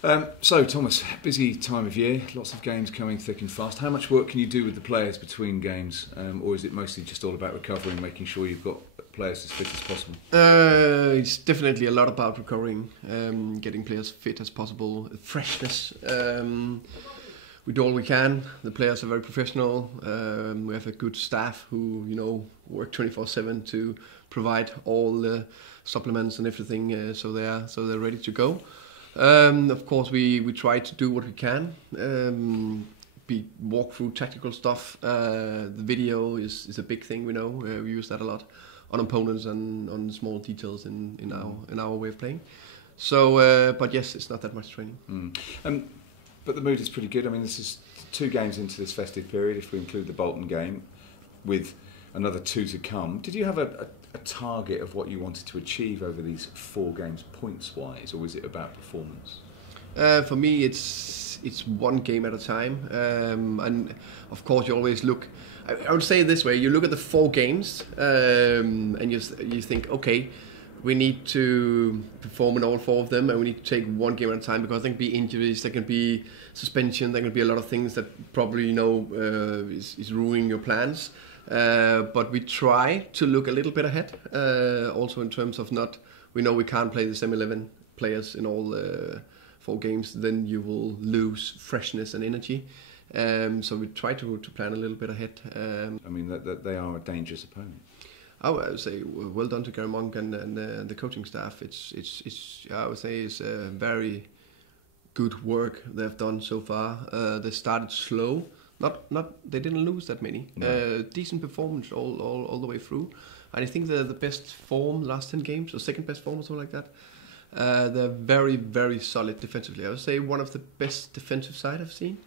So, Thomas, busy time of year, lots of games coming thick and fast. How much work can you do with the players between games, or is it mostly just all about recovery and making sure you've got players as fit as possible? It's definitely a lot about recovering, getting players fit as possible, freshness. We do all we can. The players are very professional. We have a good staff who, work 24/7 to provide all the supplements and everything, so they're ready to go. Of course, we try to do what we can. Walk through tactical stuff. The video is a big thing. We use that a lot on opponents and on small details in our way of playing. So, but yes, it's not that much training. But the mood is pretty good. I mean, this is 2 games into this festive period, if we include the Bolton game, with another 2 to come. Did you have a target of what you wanted to achieve over these 4 games, points-wise, or was it about performance? For me, it's one game at a time, and of course you always look. I would say it this way: you look at the 4 games, and you think, okay, we need to perform in all 4 of them, and we need to take one game at a time, because there can be injuries, there can be suspension, there can be a lot of things that probably is ruining your plans. But we try to look a little bit ahead, also in terms of we know we can't play the same 11 players in all 4 games, then you will lose freshness and energy. So we try to plan a little bit ahead. I mean, that they are a dangerous opponent. I would say well done to Gary Monk and the coaching staff. I would say it's very good work they've done so far. They started slow. They didn't lose that many. No. Decent performance all the way through. And I think they're the best form last 10 games, or second best form or something like that. They're very, very solid defensively. I would say one of the best defensive side I've seen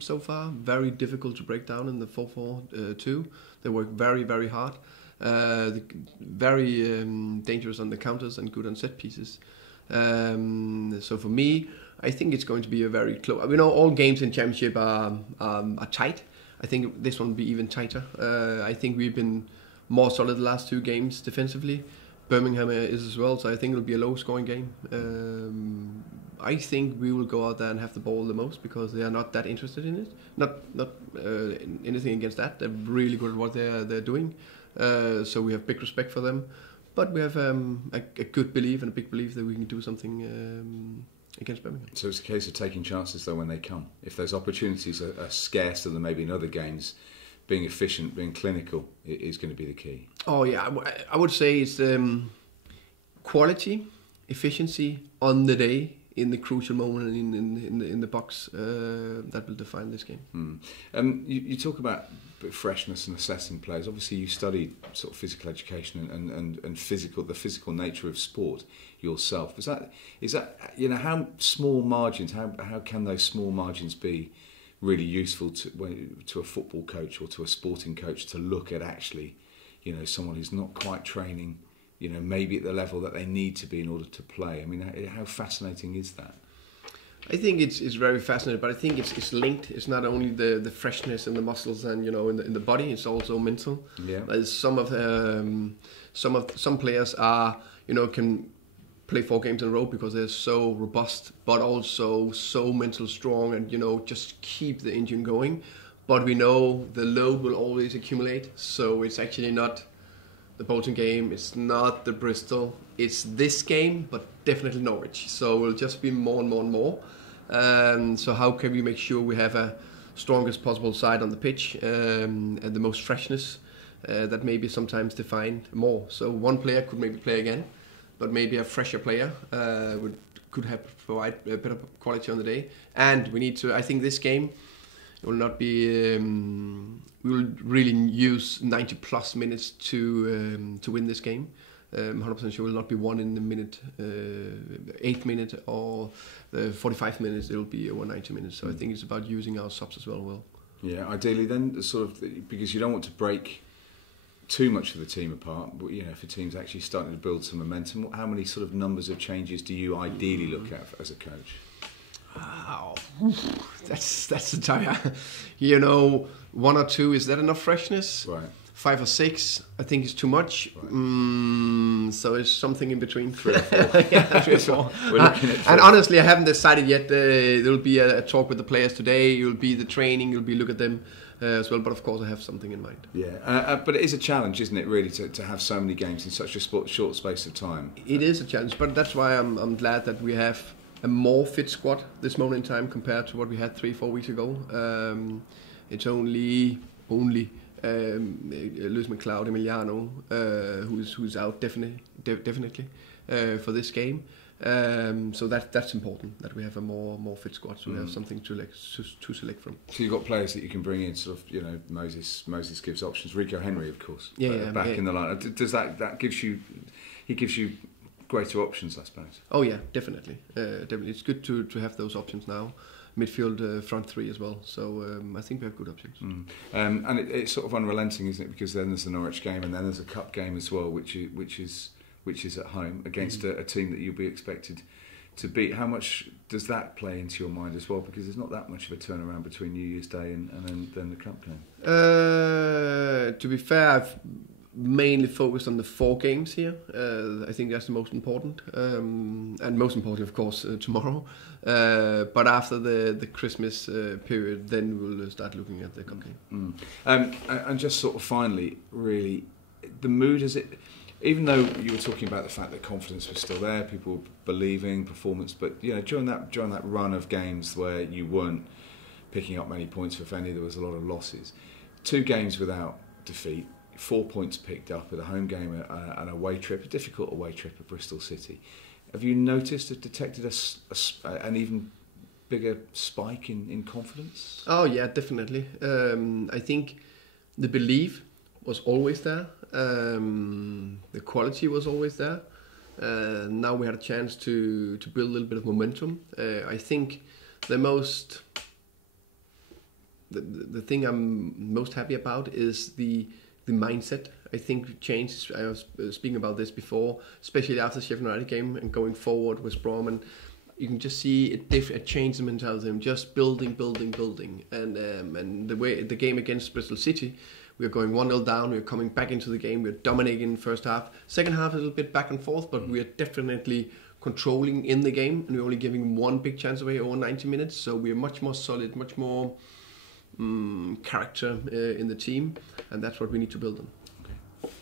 so far. Very difficult to break down in the 4-4-2. They work very, very hard. Very dangerous on the counters and good on set pieces. So for me, I think it's going to be a very close. All games in Championship are tight. I think this one will be even tighter. I think we've been more solid the last 2 games defensively. Birmingham is as well, so I think it'll be a low-scoring game. I think we will go out there and have the ball the most, because they are not that interested in it. Not anything against that. They're really good at what they're doing. So we have big respect for them. But we have a good belief and a big belief that we can do something against Birmingham. So it's a case of taking chances, though, when they come. If those opportunities are scarcer than maybe in other games, being efficient, being clinical is going to be the key. Oh yeah, I would say it's quality, efficiency on the day, in the crucial moment in the box, that will define this game. You talk about freshness and assessing players. Obviously, you studied sort of physical education and the physical nature of sport yourself. Is that how small margins? How can those small margins be really useful to a football coach or to a sporting coach to look at actually, someone who's not quite training, maybe at the level that they need to be in order to play? I mean, how fascinating is that? I think it's very fascinating, but I think it's linked. It's not only the freshness in the muscles and in the body. It's also mental. Yeah. Like some players are can play 4 games in a row because they're so robust, but also so mental strong, and just keep the engine going. But we know the load will always accumulate, so it's actually not the Bolton game, it's not the Bristol, it's this game, but definitely Norwich. So it will just be more and more and more. So how can we make sure we have a strongest possible side on the pitch, and the most freshness that maybe sometimes defined more. So one player could maybe play again, but maybe a fresher player could provide a bit of quality on the day. And we need to, I think this game will not be, we will really use 90 plus minutes to win this game. 100% sure it will not be won in the minute, 8 minutes or the 45 minutes. It will be over 90 minutes. So I think it's about using our subs as well. Yeah, ideally then, because you don't want to break too much of the team apart. But if a team's actually starting to build some momentum, how many sort of numbers of changes do you ideally look at as a coach? Wow, that's a tire. 1 or 2, is that enough freshness? Right. 5 or 6, I think is too much. Right. So it's something in between. 3 or 4. Yeah, 3 or 4. We're looking at And honestly, I haven't decided yet. There will be a talk with the players today. You'll be the training. You'll be look at them as well. But of course, I have something in mind. Yeah, but it is a challenge, isn't it? Really, to have so many games in such a short space of time. It is a challenge, but that's why I'm glad that we have a more fit squad this moment in time compared to what we had 3-4 weeks ago. It's only Lewis McLeod, Emiliano, who's out definitely for this game. So that's important that we have a more fit squad, so we have something to select from. So you've got players that you can bring in, sort of, you know, Moses gives options. Rico Henry, of course, back in the line. Does that gives you greater options, I suppose? Oh yeah, definitely. It's good to have those options now. Midfield, front three as well. So I think we have good options. And it's sort of unrelenting, isn't it? Because then there's the Norwich game, and then there's a cup game as well, which is at home against a team that you'll be expected to beat. How much does that play into your mind as well? Because there's not that much of a turnaround between New Year's Day and then the cup game. To be fair, I've mainly focused on the 4 games here. I think that's the most important, and most important, of course, tomorrow. But after the Christmas period, then we'll start looking at the cup game. And just sort of finally, really, the mood, is it? Even though you were talking about the fact that confidence was still there, people believing performance, but you know, during that run of games where you weren't picking up many points for Fenny, there was a lot of losses. 2 games without defeat, 4 points picked up at a home game and an away trip, a difficult away trip at Bristol City. Have you noticed or detected an even bigger spike in confidence? Oh yeah, definitely. I think the belief was always there. The quality was always there. Now we had a chance to build a little bit of momentum. I think the thing I'm most happy about is the mindset. I think changed. I was speaking about this before, especially after the Sheffield United game and going forward with Brom, and you can just see a change in mentality. I'm just building, and the game against Bristol City, we are going 1-0 down. We're coming back into the game. We're dominating in the first half. Second half is a little bit back and forth, but we are definitely controlling in the game, and we're only giving 1 big chance away over 90 minutes. So we are much more solid, much more character in the team, and that's what we need to build on. Okay.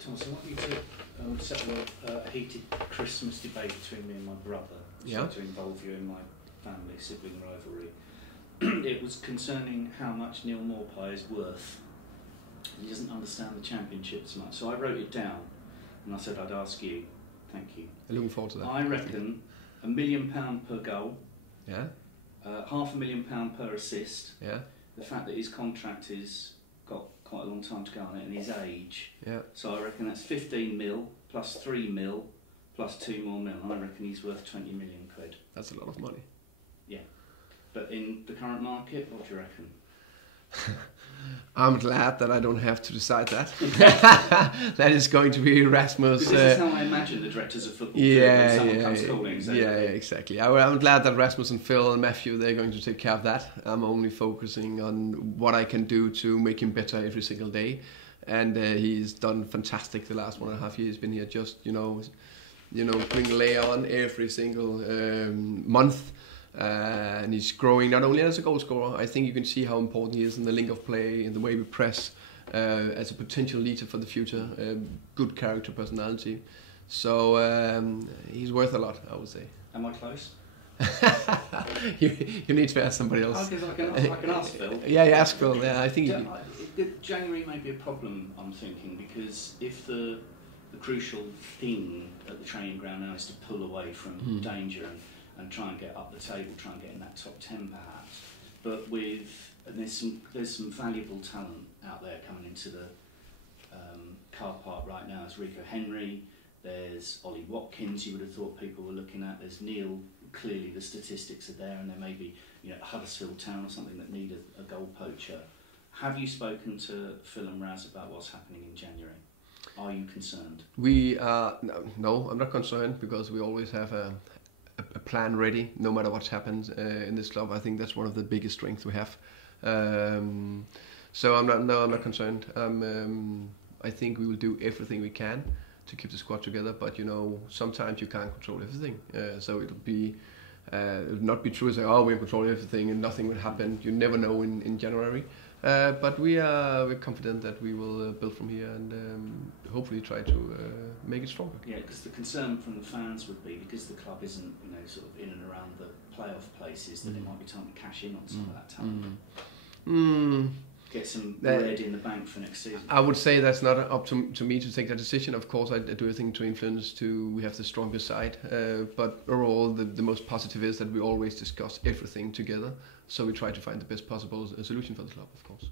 Thomas, I want you to settle a heated Christmas debate between me and my brother. Yeah. To involve you in my family sibling rivalry. It was concerning how much Neil Maupay is worth. He doesn't understand the championship so much, so I wrote it down, and I said I'd ask you. Thank you. I'm looking forward to that. I reckon £1 million per goal. Yeah. £500,000 per assist. Yeah. The fact that his contract is got quite a long time to go on it, and his age. Yeah. So I reckon that's 15 mil plus 3 mil plus 2 more mil. I reckon he's worth 20 million quid. That's a lot of money. Yeah. But in the current market, what do you reckon? I'm glad that I don't have to decide that. That is going to be Rasmus. Because this is how I imagine the directors of football when someone comes calling. So Exactly. I'm glad that Rasmus and Phil and Matthew, they're going to take care of that. I'm only focusing on what I can do to make him better every single day. And he's done fantastic the last 1.5 years. He's been here just, putting layer on every single month. And he's growing not only as a goal scorer. I think you can see how important he is in the link of play, in the way we press, as a potential leader for the future. Good character, personality. So he's worth a lot, I would say. Am I close? you need to ask somebody else. I can ask Phil. Yeah, ask Phil. Yeah, I think. January may be a problem, I'm thinking, because if the crucial thing at the training ground now is to pull away from danger and try and get up the table, try and get in that top 10 perhaps. But there's some valuable talent out there coming into the car park right now. There's Rico Henry, there's Ollie Watkins, you would have thought people were looking at. There's Neil, clearly the statistics are there, and there may be Huddersfield Town or something that need a goal poacher. Have you spoken to Phil and Raz about what's happening in January? Are you concerned? No, I'm not concerned, because we always have a plan ready no matter what happens in this club. I think that's one of the biggest strengths we have. So I'm not concerned. I think we will do everything we can to keep the squad together, but sometimes you can't control everything. So it'll not be true to say, oh, we're controlling everything and nothing will happen. You never know in January. But we're confident that we will build from here and hopefully try to make it stronger. Yeah, because the concern from the fans would be, because the club isn't sort of in and around the playoff places, that it might be time to cash in on some of that talent. Get some bread in the bank for next season. I would say that's not up to me to take that decision. Of course, I do everything to influence we have the strongest side. But overall, the most positive is that we always discuss everything together. So we try to find the best possible solution for the club, of course.